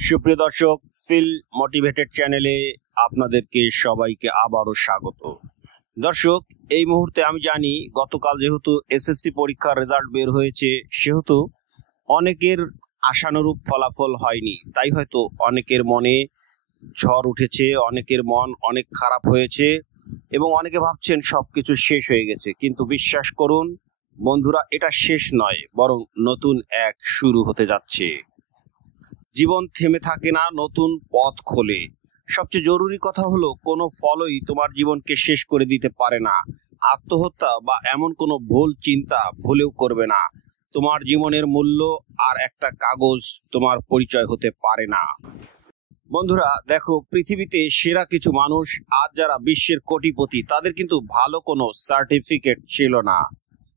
সুপ্রিয় দর্শক, feel motivated চ্যানেলে আপনাদেরকে সবাইকে আবারও স্বাগত। দর্শক, এই মুহূর্তে আমি জানি গতকাল যেহেতু এসএসসি পরীক্ষার রেজাল্ট বের হয়েছে, সেহেতু অনেকের আশানুরূপ ফলাফল হয়নি, তাই হয়তো অনেকের মনে ঝড় উঠেছে, অনেকের মন অনেক খারাপ হয়েছে এবং অনেকে ভাবছেন সবকিছু শেষ হয়ে গেছে। কিন্তু বিশ্বাস করুন বন্ধুরা, এটা শেষ নয়, বরং নতুন এক শুরু হতে যাচ্ছে। জীবন থেমে থাকে না, নতুন পথ খোলে। সবচেয়ে জরুরি কথা হলো, কোনো ফলই তোমার জীবনকে শেষ করে দিতে পারে না। আত্মহত্যা বা এমন কোনো ভুল চিন্তা ভুলেও করবে না। তোমার জীবনের মূল্য আর একটা কাগজ তোমার পরিচয় হতে পারে না। বন্ধুরা দেখো, পৃথিবীতে সেরা কিছু মানুষ আজ যারা বিশ্বের কোটিপতি, তাদের কিন্তু ভালো কোনো সার্টিফিকেট ছিল না।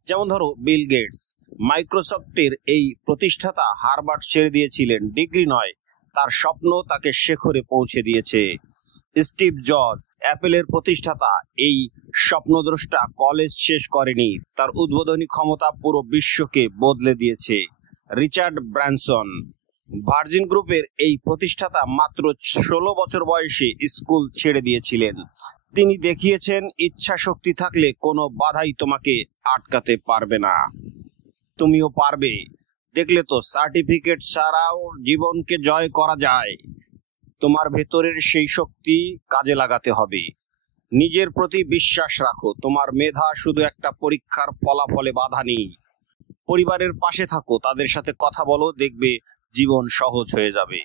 যেমন ধরো বিল গেটস, মাইক্রোসফটের এই প্রতিষ্ঠাতা হার্ভার্ড ছেড়ে দিয়েছিলেন, ডিগ্রি নয়, তার স্বপ্ন তাকে শেখরে পৌঁছে দিয়েছে। স্টিভ জবস, অ্যাপেলের প্রতিষ্ঠাতা, এই স্বপ্নদ্রষ্টা কলেজ শেষ করেনি, তার উদ্বোধনী ক্ষমতা পুরো বিশ্বকে বদলে দিয়েছে। রিচার্ড ব্র্যানসন, ভার্জিন গ্রুপের এই প্রতিষ্ঠাতা, মাত্র 16 বছর বয়সে স্কুল ছেড়ে দিয়েছিলেন। তিনি দেখিয়েছেন ইচ্ছা শক্তি থাকলে কোনো বাধাই তোমাকে আটকাতে পারবে না। তুমিও পারবে। দেখলে তো, সার্টিফিকেট ছাড়াও জীবনকে জয় করা যায়। তোমার ভেতরের সেই শক্তি কাজে লাগাতে হবে। নিজের প্রতি বিশ্বাস রাখো। তোমার মেধা শুধু একটা পরীক্ষার ফলাফলে বাধা নেই। পরিবারের পাশে থাকো, তাদের সাথে কথা বলো, দেখবে জীবন সহজ হয়ে যাবে।